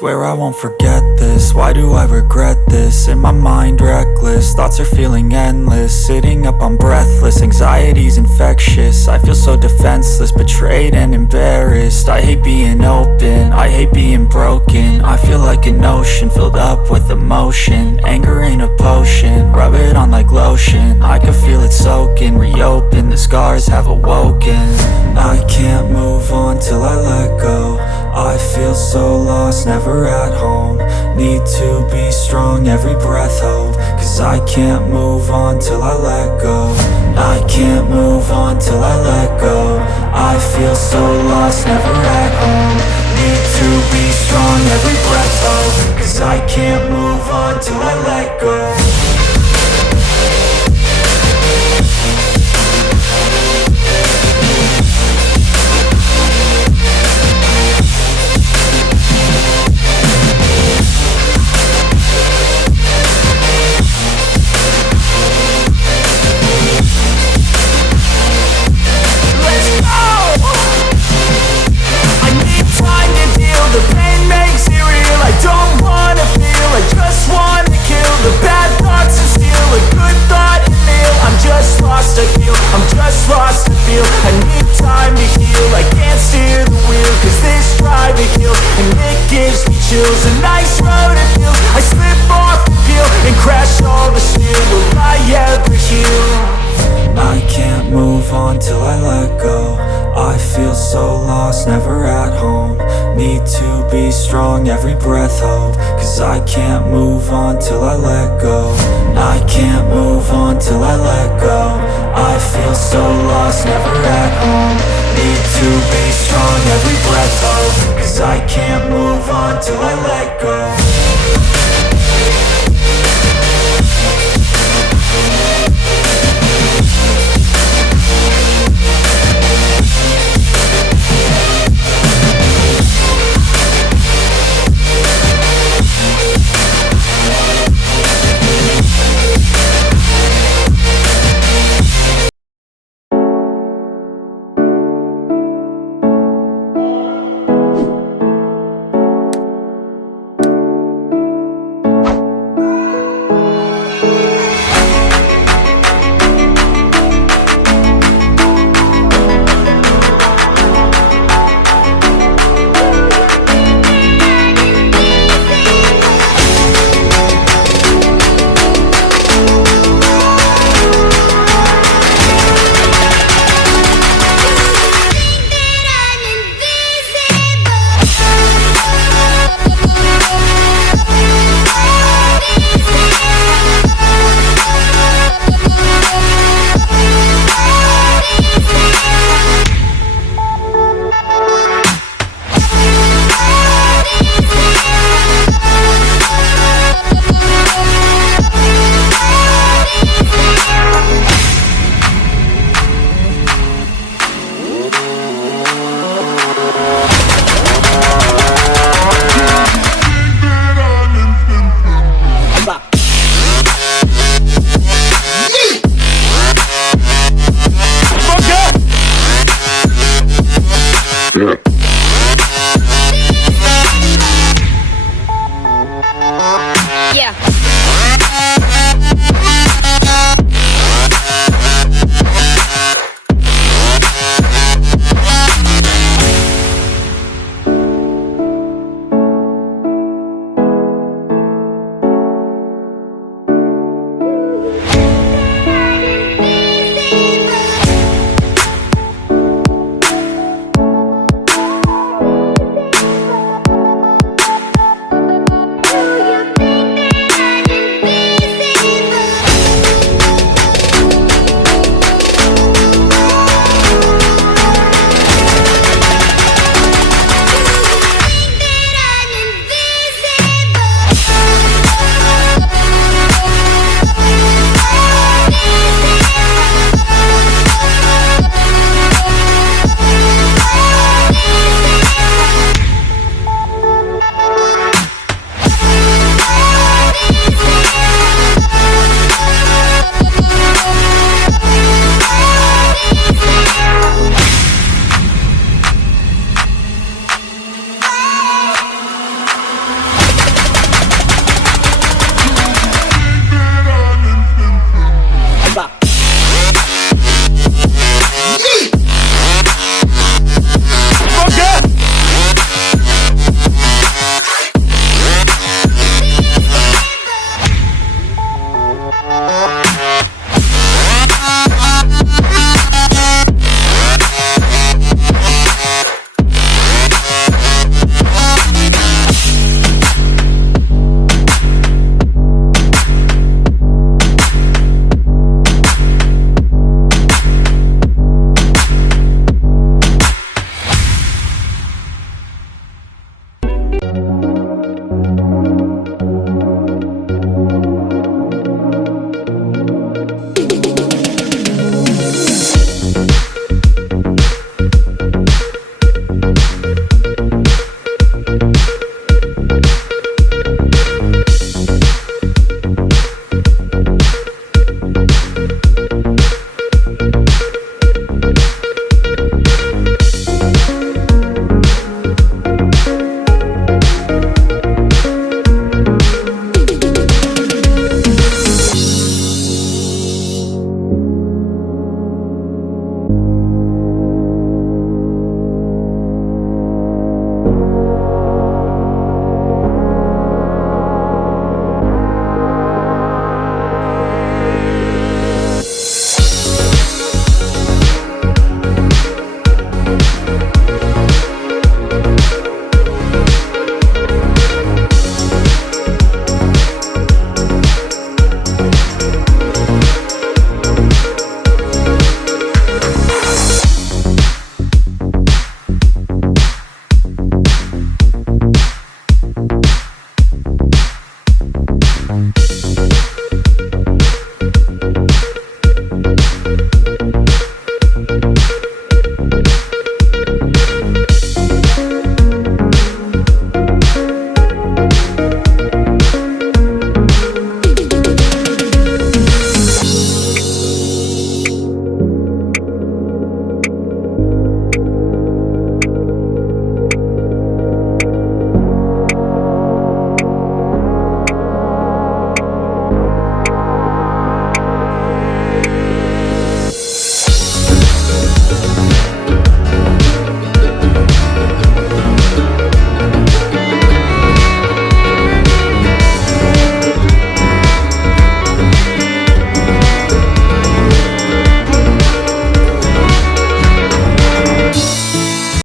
Swear I won't forget this, why do I regret this? In my mind reckless, thoughts are feeling endless. Sitting up I'm breathless, anxiety's infectious. I feel so defenseless, betrayed and embarrassed. I hate being open, I hate being broken. I feel like an ocean filled up with emotion. Anger ain't a potion, rub it on like lotion. I can feel it soaking, reopen, the scars have awoken. I can't move on till I let go. I feel so lost, never at home. Need to be strong, every breath hope. Cause I can't move on till I let go. I can't move on till I let go. I feel so lost, never at home. Need to be strong, every breath hope. Cause I can't move on till I let go. The pain makes it real, I don't wanna feel, I just wanna kill the bad thoughts and steal a good thought and feel. I'm just lost, I feel, I'm just lost, I feel. I need time to heal, I can't steer the wheel. Cause this drive it kills, and it gives me chills. A nice road it feels, I slip off the peel and crash all the steel. Will I ever heal? I can't move on till I let go. I feel so lost, never at home. Need to be strong, every breath hope. Cause I can't move on till I let go. I can't move on till I let go. I feel so lost, never at home. Need to be strong, every breath hope. Cause I can't move on till I let go.